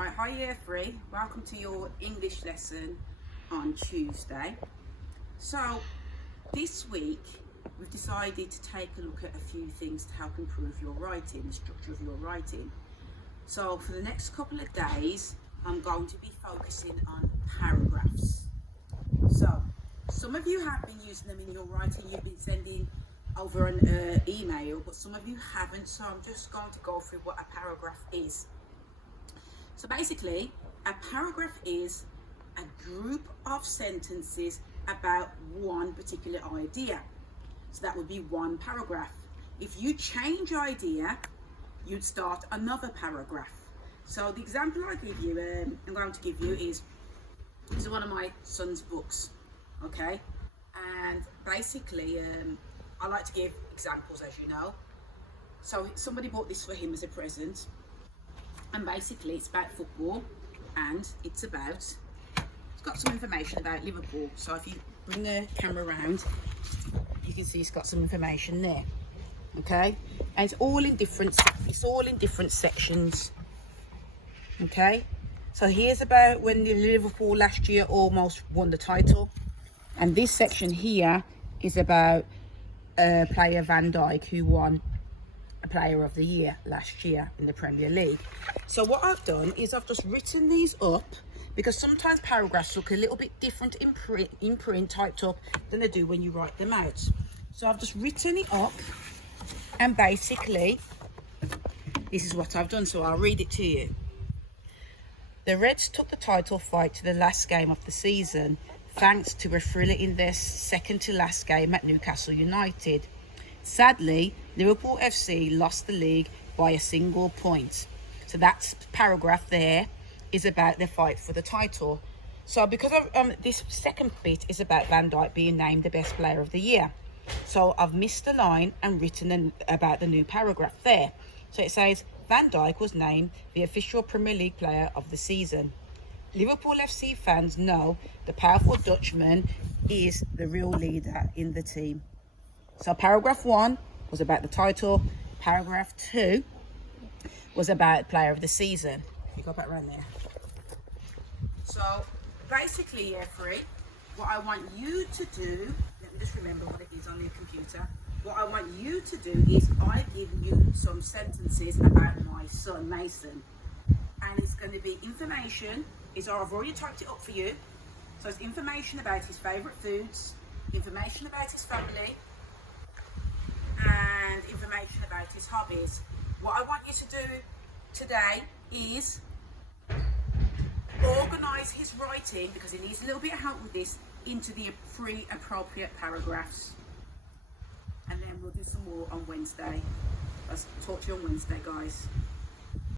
Right, hi year 3, welcome to your English lesson on Tuesday. So this week we've decided to take a look at a few things to help improve your writing, the structure of your writing. So for the next couple of days I'm going to be focusing on paragraphs. So some of you have been using them in your writing, you've been sending over an email, but some of you haven't, so I'm just going to go through what a paragraph is. So basically, a paragraph is a group of sentences about one particular idea. So that would be one paragraph. If you change idea, you'd start another paragraph. So the example I'm going to give you is, this is one of my son's books, okay? And basically, I like to give examples, as you know. So somebody bought this for him as a present. And basically it's about football, and it's got some information about Liverpool. So if you bring the camera around, you can see it's got some information there, okay? And it's all in different sections, okay? So here's about when the Liverpool last year almost won the title, and this section here is about player Van Dijk, who won a Player of the Year last year in the Premier League. So what I've done is I've just written these up, because sometimes paragraphs look a little bit different in print typed up than they do when you write them out. So I've just written it up, and basically this is what I've done, so I'll read it to you. The Reds took the title fight to the last game of the season thanks to a thriller in their second to last game at Newcastle United. Sadly, Liverpool FC lost the league by a single point. So that paragraph there is about their fight for the title. So because of this second bit is about Van Dijk being named the best player of the year. So I've missed a line and written about the new paragraph there. So it says, Van Dijk was named the official Premier League player of the season. Liverpool FC fans know the powerful Dutchman is the real leader in the team. So paragraph 1 was about the title. Paragraph 2 was about player of the season. You go back around there. So basically, year 3, what I want you to do, let me just remember what it is on the computer. What I want you to do is I give you some sentences about my son, Mason. And it's going to be information. I've already typed it up for you. So it's information about his favourite foods, information about his family, and information about his hobbies. What I want you to do today is organise his writing, because he needs a little bit of help with this, into the 3 appropriate paragraphs. And then we'll do some more on Wednesday. I'll talk to you on Wednesday, guys.